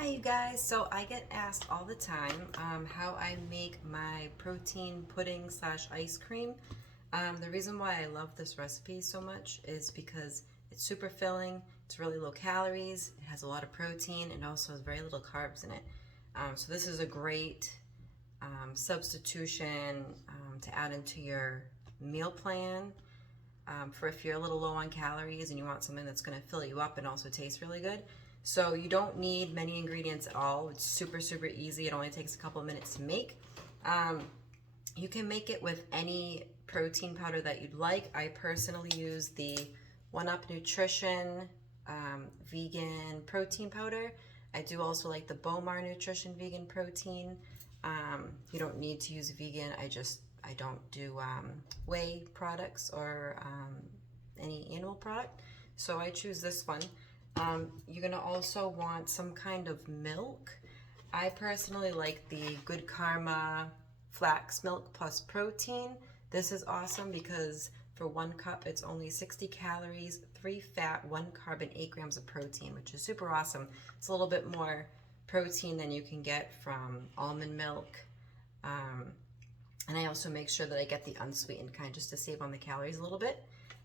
Hi you guys, so I get asked all the time how I make my protein pudding slash ice cream. The reason why I love this recipe so much is because it's super filling, it's really low calories, it has a lot of protein, and also has very little carbs in it. So this is a great substitution to add into your meal plan for if you're a little low on calories and you want something that's going to fill you up and also taste really good. So you don't need many ingredients at all. It's super, super easy. It only takes a couple of minutes to make. You can make it with any protein powder that you'd like. I personally use the 1UP Nutrition vegan protein powder. I do also like the Bomar Nutrition vegan protein. You don't need to use vegan. I don't do whey products or any animal product. So I choose this one. You're gonna also want some kind of milk. I personally like the Good Karma flax milk plus protein. This is awesome because for 1 cup it's only 60 calories, 3 fat, 1 carb, and 8 grams of protein, which is super awesome. It's a little bit more protein than you can get from almond milk. And I also make sure that I get the unsweetened kind just to save on the calories a little bit.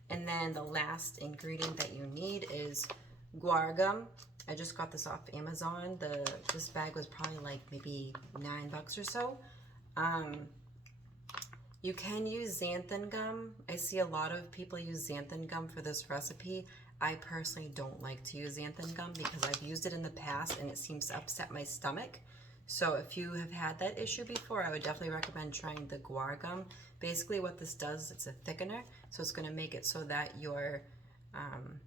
And then the last ingredient that you need is guar gum. I just got this off Amazon. This bag was probably like maybe $9 or so. You can use xanthan gum. I see a lot of people use xanthan gum for this recipe. I personally don't like to use xanthan gum because I've used it in the past and it seems to upset my stomach. So if you have had that issue before, I would definitely recommend trying the guar gum. Basically what this does, it's a thickener, so it's going to make it so that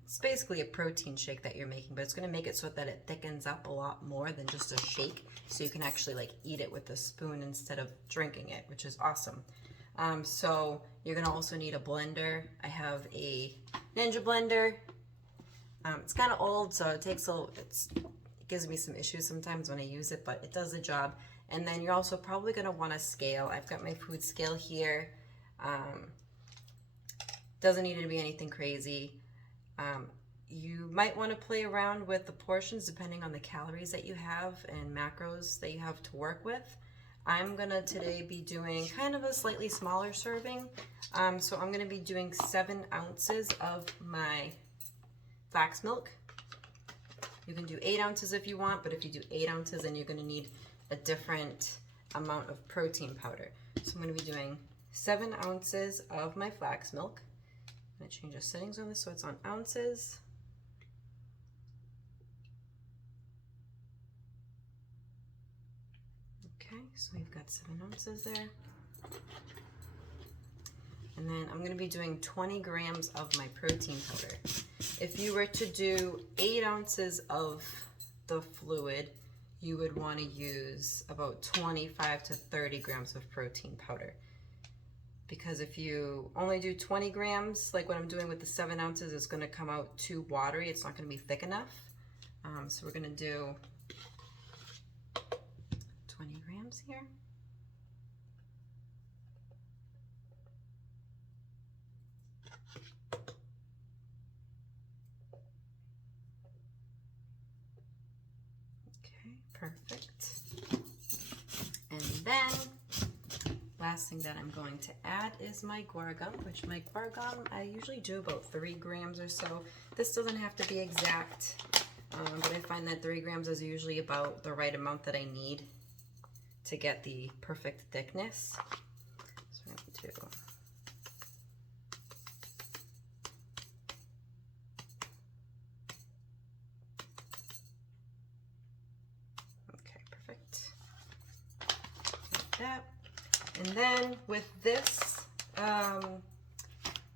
it's basically a protein shake that you're making, but it's going to make it so that it thickens up a lot more than just a shake, so you can actually like eat it with a spoon instead of drinking it, which is awesome. So you're going to also need a blender. I have a Ninja blender. It's kind of old, so it gives me some issues sometimes when I use it, but it does the job. And then you're also probably going to want a scale. I've got my food scale here. Doesn't need to be anything crazy. You might want to play around with the portions depending on the calories that you have and macros that you have to work with. I'm gonna today be doing kind of a slightly smaller serving. So I'm gonna be doing 7 ounces of my flax milk. You can do 8 ounces if you want, but if you do 8 ounces, then you're gonna need a different amount of protein powder. So I'm gonna be doing 7 ounces of my flax milk. I'm gonna change the settings on this so it's on ounces. Okay, so we've got 7 ounces there. And then I'm gonna be doing 20 grams of my protein powder. If you were to do 8 ounces of the fluid, you would wanna use about 25 to 30 grams of protein powder. Because if you only do 20 grams, like what I'm doing with the 7 ounces, it's gonna come out too watery. It's not gonna be thick enough. So we're gonna do 20 grams here. Okay, perfect. And then last thing that I'm going to add is my guar gum, which my guar gum, I usually do about 3 grams or so. This doesn't have to be exact, but I find that 3 grams is usually about the right amount that I need to get the perfect thickness. So I'm going to okay, perfect. Like that. And then with this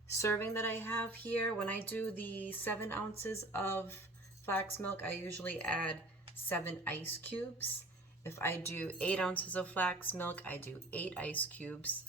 serving that I have here, when I do the 7 ounces of flax milk, I usually add 7 ice cubes. If I do 8 ounces of flax milk, I do 8 ice cubes.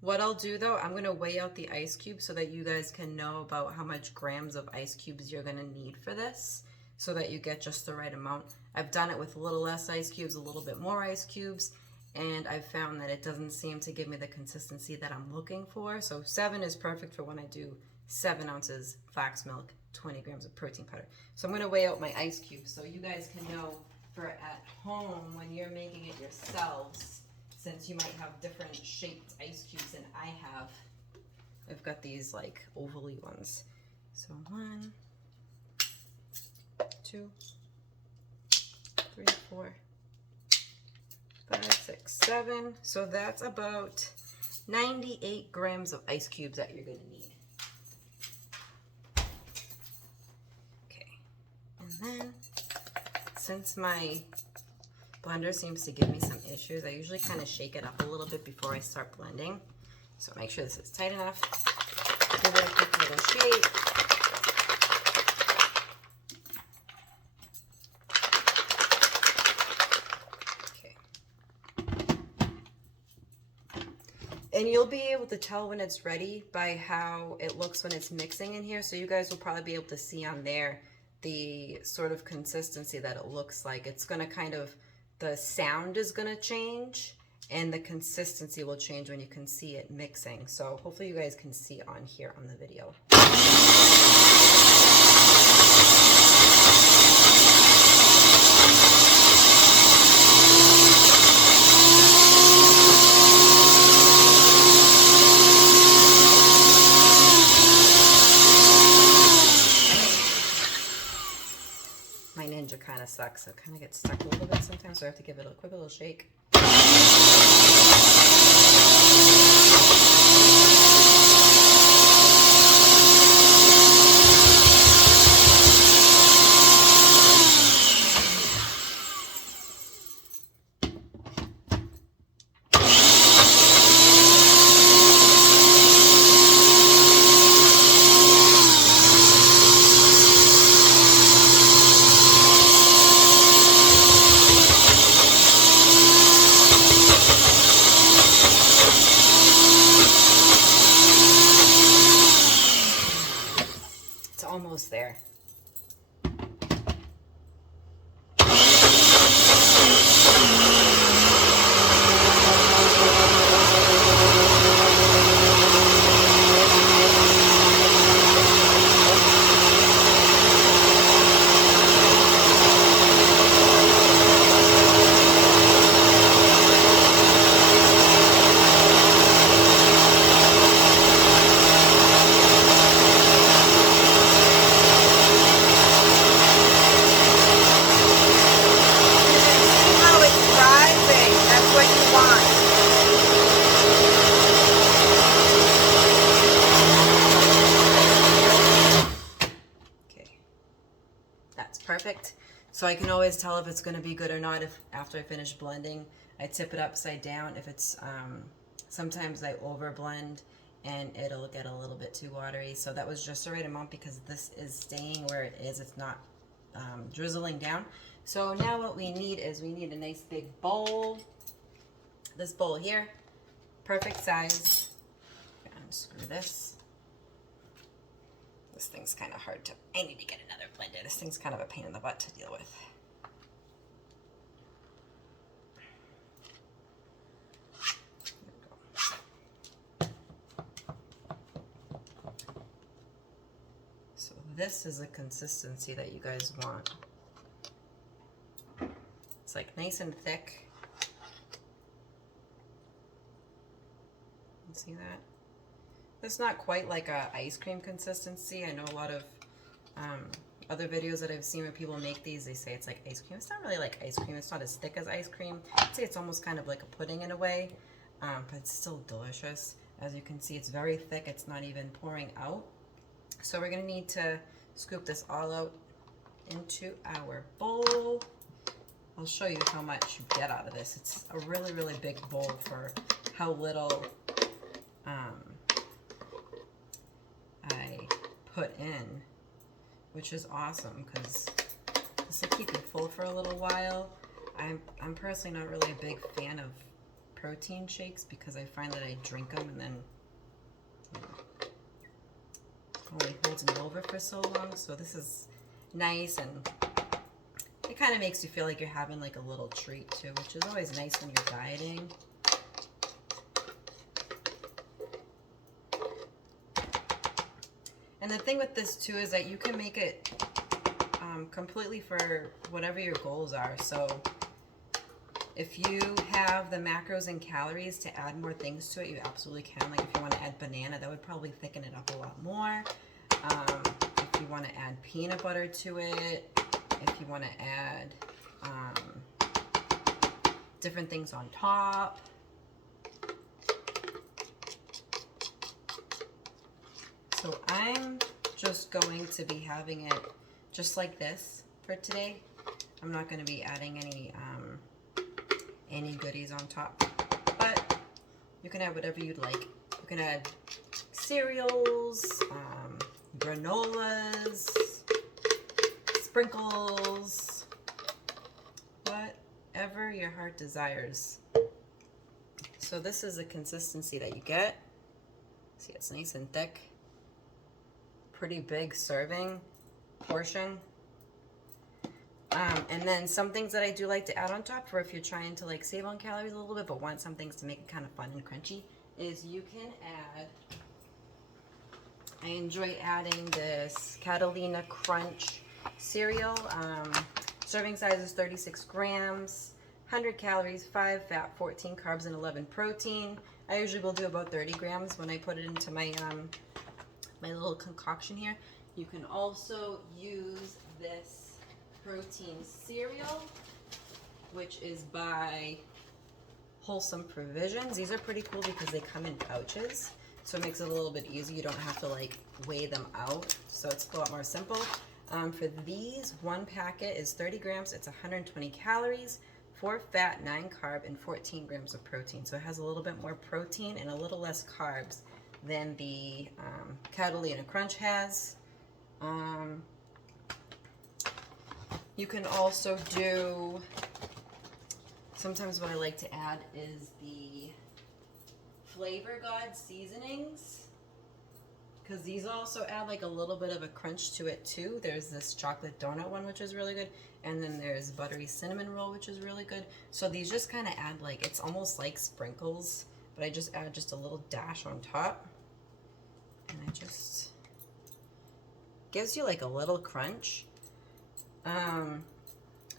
What I'll do though, I'm gonna weigh out the ice cubes so that you guys can know about how much grams of ice cubes you're gonna need for this, so that you get just the right amount. I've done it with a little less ice cubes, a little bit more ice cubes, and I've found that it doesn't seem to give me the consistency that I'm looking for. So 7 is perfect for when I do 7 ounces flax milk, 20 grams of protein powder. So I'm gonna weigh out my ice cubes so you guys can know for at home when you're making it yourselves, since you might have different shaped ice cubes than I have. I've got these like ovally ones. So 1, 2, 3, 4, 5, 6, 7. So that's about 98 grams of ice cubes that you're gonna need. Okay, and then since my blender seems to give me some issues, I usually kind of shake it up a little bit before I start blending. So make sure this is tight enough. Give it a quick little shake. And you'll be able to tell when it's ready by how it looks when it's mixing in here. So you guys will probably be able to see on there the sort of consistency that it looks like. It's gonna kind of, the sound is gonna change and the consistency will change when you can see it mixing. So hopefully you guys can see on here on the video. My Ninja kind of sucks. It kind of gets stuck a little bit sometimes, so I have to give it a quick little shake. Almost there. Perfect. So I can always tell if it's going to be good or not if after I finish blending. I tip it upside down. If it's sometimes I over blend and it'll get a little bit too watery. So that was just the right amount because this is staying where it is. It's not drizzling down. So now what we need is we need a nice big bowl. This bowl here, perfect size. Unscrew this. This thing's kind of hard to, I need to get another blender. This thing's kind of a pain in the butt to deal with. There we go. So this is a consistency that you guys want. It's like nice and thick. You see that? It's not quite like a ice cream consistency. I know a lot of other videos that I've seen where people make these, they say it's like ice cream. It's not really like ice cream. It's not as thick as ice cream. I'd say it's almost kind of like a pudding in a way, but it's still delicious. As you can see, it's very thick. It's not even pouring out. So we're gonna need to scoop this all out into our bowl. I'll show you how much you get out of this. It's a really, really big bowl for how little I put in, which is awesome because this will keep you full for a little while. I'm personally not really a big fan of protein shakes because I find that I drink them and then it only holds me over for so long. So this is nice and it kind of makes you feel like you're having like a little treat too, which is always nice when you're dieting. And the thing with this too is that you can make it completely for whatever your goals are. So if you have the macros and calories to add more things to it, you absolutely can. Like if you want to add banana, that would probably thicken it up a lot more. If you want to add peanut butter to it, if you want to add different things on top. So I'm just going to be having it just like this for today. I'm not going to be adding any goodies on top, but you can add whatever you'd like. You can add cereals, granolas, sprinkles, whatever your heart desires. So this is the consistency that you get. See, it's nice and thick. Pretty big serving portion. And then some things that I do like to add on top for if you're trying to like save on calories a little bit but want some things to make it kind of fun and crunchy is you can add, I enjoy adding this Catalina Crunch cereal. Serving size is 36 grams, 100 calories, 5 fat, 14 carbs, and 11 protein. I usually will do about 30 grams when I put it into my my little concoction here. You can also use this protein cereal, which is by Wholesome Provisions. These are pretty cool because they come in pouches, so it makes it a little bit easier. You don't have to like weigh them out, so it's a lot more simple. For these, one packet is 30 grams. It's 120 calories, 4 fat, 9 carb, and 14 grams of protein. So it has a little bit more protein and a little less carbs than the Catalina Crunch has. You can also do, sometimes what I like to add is the Flavor God seasonings, because these also add like a little bit of a crunch to it too. There's this chocolate donut one, which is really good, and then there's buttery cinnamon roll, which is really good. So these just kind of add like, it's almost like sprinkles, but I just add just a little dash on top, and it just gives you like a little crunch.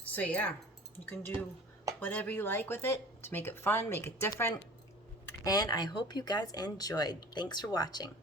So yeah, you can do whatever you like with it to make it fun, make it different, and I hope you guys enjoyed. Thanks for watching.